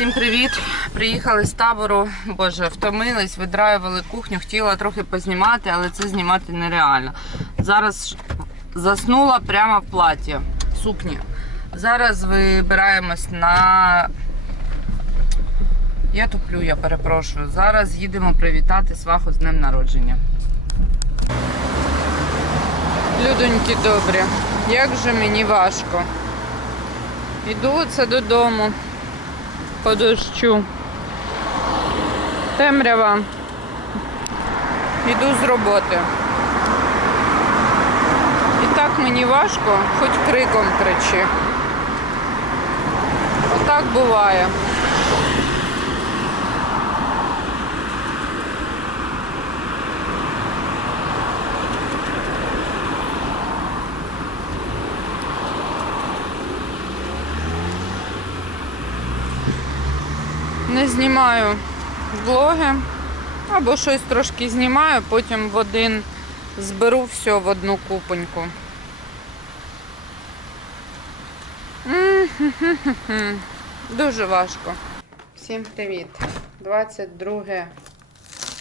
Всім привіт! Приїхали з табору. Боже, втомились, видраювали кухню, хотіла трохи познімати, але це знімати нереально. Зараз заснула прямо в платі, сукні. Зараз вибираємось на. Я туплю, я перепрошую. Зараз їдемо привітати сваху з днем народження. Людоньки добрі, як же мені важко. Іду це додому по дощу. Темрява. Йду з роботи. І так мені важко, хоч криком кричи. Отак буває. Не знімаю влоги або щось трошки знімаю, потім в один зберу все в одну купоньку. Дуже важко. Всім привіт! 22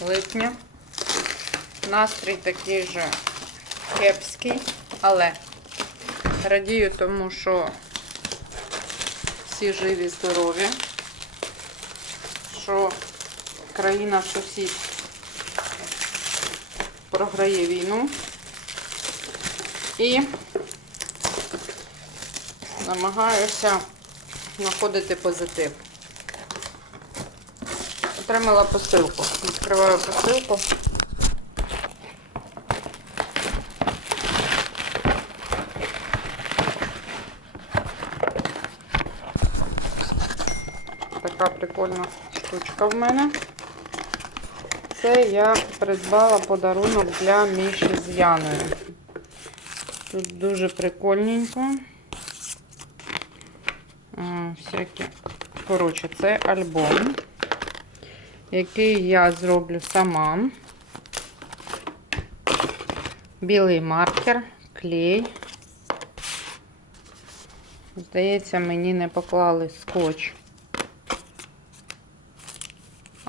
липня. Настрій такий же кепський, але радію тому, що всі живі, здорові що країна сусід програє війну і намагаюся знаходити позитив. Отримала посилку. Відкриваю посилку. Така прикольна штучка в мене. Це я придбала подарунок для Міші з Яною. Тут дуже прикольненько. Всякі. Коротше, це альбом, який я зроблю сама. Білий маркер, клей. Здається, мені не поклали скотч.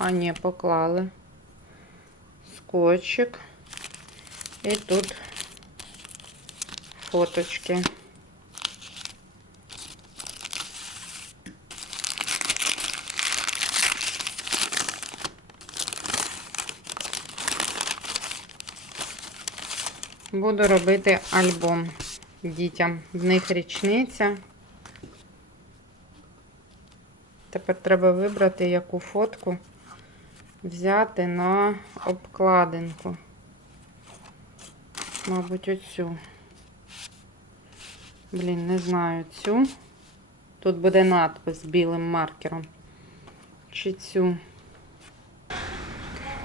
А, ні, поклали скотчик. І тут фоточки. Буду робити альбом дітям. В них річниця. Тепер треба вибрати яку фотку взяти на обкладинку. Мабуть, оцю. Блін, не знаю цю. Тут буде надпис білим маркером. Чи цю.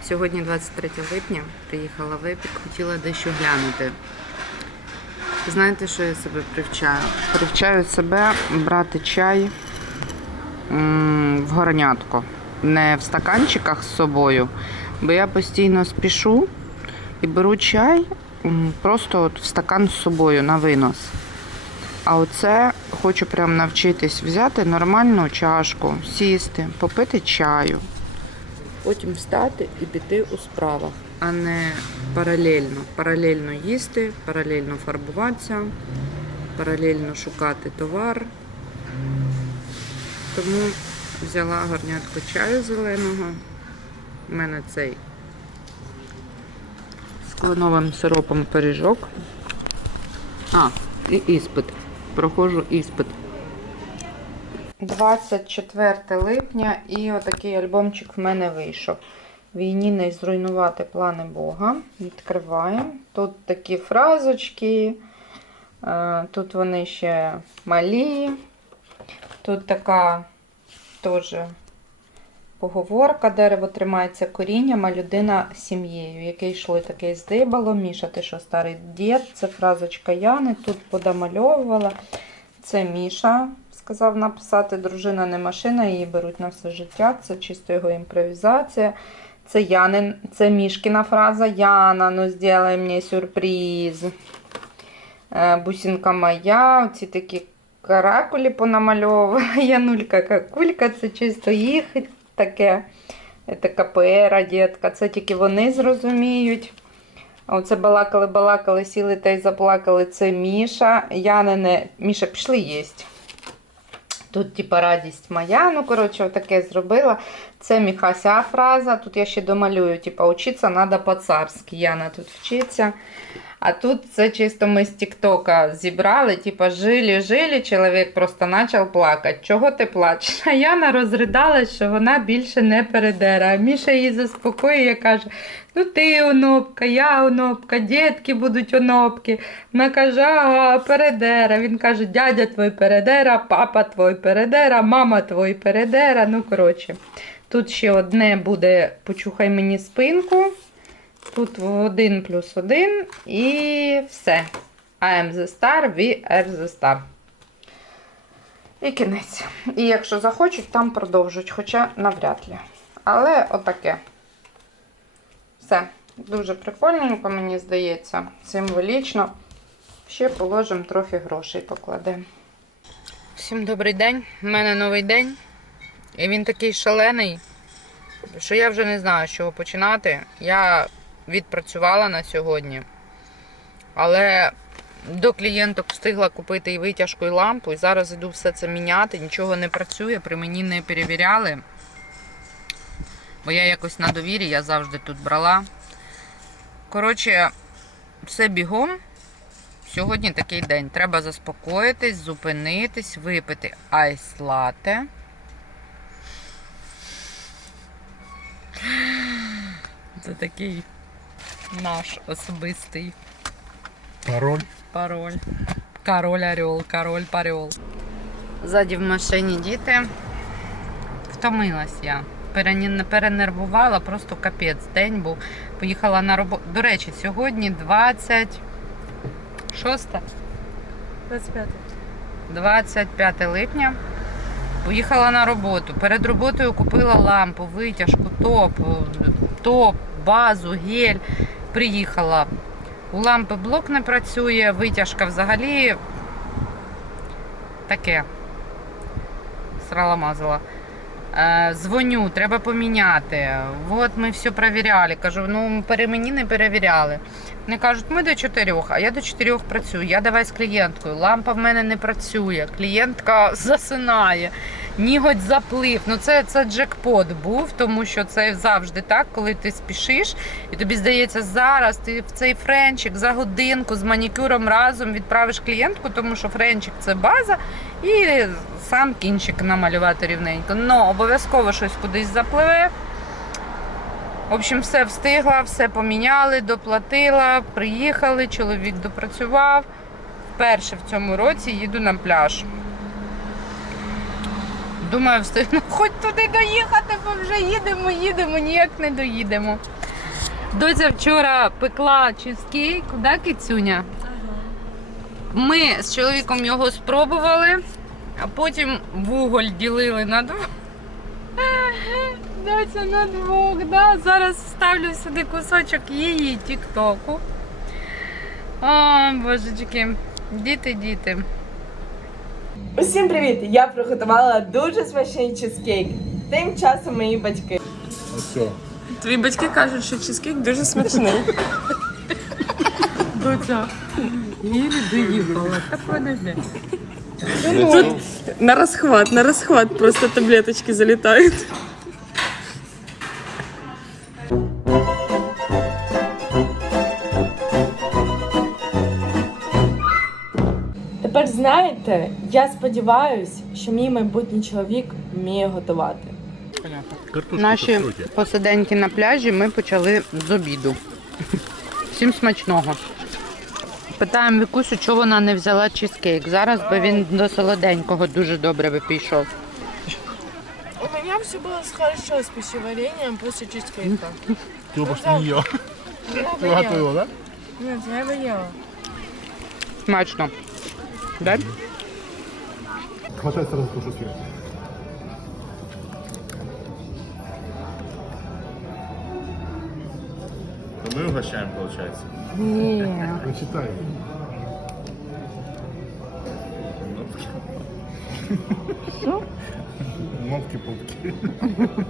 Сьогодні 23 липня приїхала в Епік, хотіла дещо глянути. Знаєте, що я себе привчаю? Привчаю себе брати чай в горнятку не в стаканчиках з собою, бо я постійно спішу і беру чай просто от в стакан з собою на винос. А оце хочу прям навчитись взяти нормальну чашку, сісти, попити чаю, потім встати і піти у справах, а не паралельно. Паралельно їсти, паралельно фарбуватися, паралельно шукати товар. Тому взяла горнятку чаю зеленого. У мене цей з кленовим сиропом пиріжок. А, і іспит. Проходжу іспит. 24 липня і отакий альбомчик в мене вийшов. Війні не зруйнувати плани Бога. Відкриваємо. Тут такі фразочки. е, Тут вони ще малі. Тут така теж поговорка. Дерево тримається корінням, а людина сім'єю. Яке йшло таке здибало. Міша, ти що старий дід, це фразочка Яни. Тут подамальовувала. Це Міша сказав написати. Дружина не машина, її беруть на все життя. Це чисто його імпровізація. Це Янин, це Мішкіна фраза. Яна, ну зробай мені сюрприз. Е, Бусинка моя, ці такі каракулі понамальовувала. Янулька какулька, це чисто їх таке. Це КПР, дітка, це тільки вони зрозуміють. Оце балакали, балакали, сіли та й заплакали. Це Міша. Янине, Міша, пішли їсть. Тут, типа, радість моя. Ну, коротше, отаке зробила. Це Міхася фраза. Тут я ще домалюю, типа, учиться треба по-царськи. Яна тут вчиться. А тут це чисто ми з Тіктока зібрали, типа жили-жили, чоловік просто почав плакати. Чого ти плачеш? А Яна розридалась, що вона більше не передера. А Міша її заспокоює, каже: ну ти онопка, я онопка, дітки будуть онопки. Вона каже, ага, передера. Він каже, дядя твій передера, папа твій передера, мама твій передера. Ну, коротше, тут ще одне буде почухай мені спинку. Тут один плюс один і все. I am the star, we are the star. І кінець. І якщо захочуть, там продовжуть, хоча навряд ли. Але отаке. Все. Дуже прикольненько, мені здається. Символічно. Ще положимо трохи грошей покладемо. Всім добрий день. У мене новий день. І він такий шалений, що я вже не знаю, з чого починати. Я відпрацювала на сьогодні. Але до клієнток встигла купити і витяжку, і лампу. І зараз іду все це міняти. Нічого не працює, при мені не перевіряли. Бо я якось на довірі, я завжди тут брала. Коротше, все бігом. Сьогодні такий день. Треба заспокоїтись, зупинитись, випити айс лате. Це такий наш особистий Пароль. пароль. Король орел, король парол. Ззаді в машині діти. Втомилась я. Перенервувала, просто капець. День був. Поїхала на роботу. До речі, сьогодні 26 25. 25 липня. Поїхала на роботу. Перед роботою купила лампу, витяжку, топ, топ, базу, гель. Приїхала. У лампи блок не працює, витяжка взагалі таке. Срала мазала. Е, дзвоню, треба поміняти. От ми все перевіряли. Кажу, ну мені не перевіряли. Вони кажуть, ми до чотирьох, а я до чотирьох працюю. Я давай з клієнткою. Лампа в мене не працює. Клієнтка засинає. Ніготь заплив. Ну це, це джекпот був, тому що це завжди так, коли ти спішиш, і тобі здається, зараз ти в цей френчик за годинку з манікюром разом відправиш клієнтку, тому що френчик це база, і сам кінчик намалювати рівненько. Ну, обов'язково щось кудись запливе. В общем, все встигла, все поміняли, доплатила, приїхали, чоловік допрацював. Вперше в цьому році їду на пляж. Думаю, встигну хоч туди доїхати, бо вже їдемо, їдемо, ніяк не доїдемо. Доця вчора пекла чизкейк, да, кицюня? Ми з чоловіком його спробували, а потім вуголь ділили на двох. Доця на двох, да? Зараз вставлю сюди кусочок її тіктоку. О, божечки, діти, діти. Усім привіт! Я приготувала дуже смачний чизкейк. Тим часом мої батьки. Все. Твої батьки кажуть, що чизкейк дуже смачний. Доця, її доїхала, Та подожди. Тут на розхват, на розхват просто таблеточки залітають. знаєте, я сподіваюся, що мій майбутній чоловік вміє готувати. Картошку Наші постройте. посиденьки на пляжі ми почали з обіду. Всім смачного. Питаємо Вікусю, чого вона не взяла чизкейк. Зараз би він до солоденького дуже добре би пішов. У меня все было хорошо с пищеварением после чизкейка. Ты оба что не ел. Я Ты его ела. готовила, да? Нет, я его ела. Смачно. Да? Хватай сразу кушу сверху. То мы угощаем, получается. Ні. Прочитай. Ну, Мовки пупки.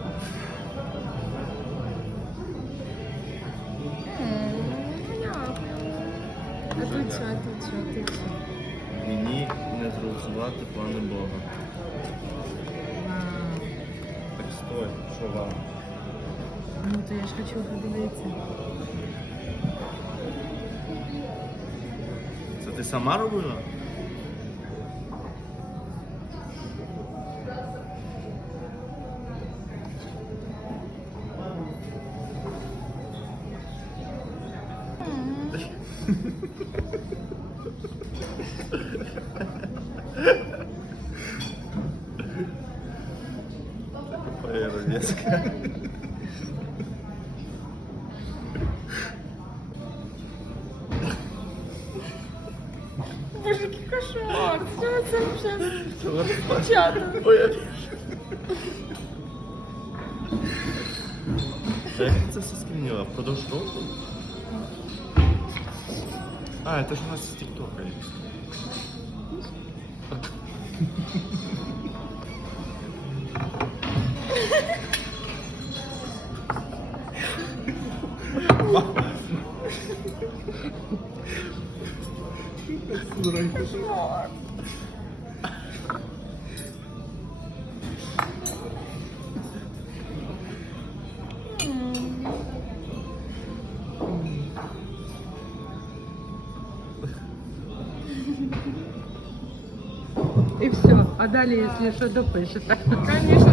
зруйнувати плани Бога. Так стой, що вам? Ну, то я ж хочу подивитися. Це ти сама робила? Поєровецька. Боже, який кошмар! Що це вже? Я Як це все скрінила? Впродовж року? А, це ж у нас з ТикТока є. І все. А далі, якщо що, допишете. Конечно,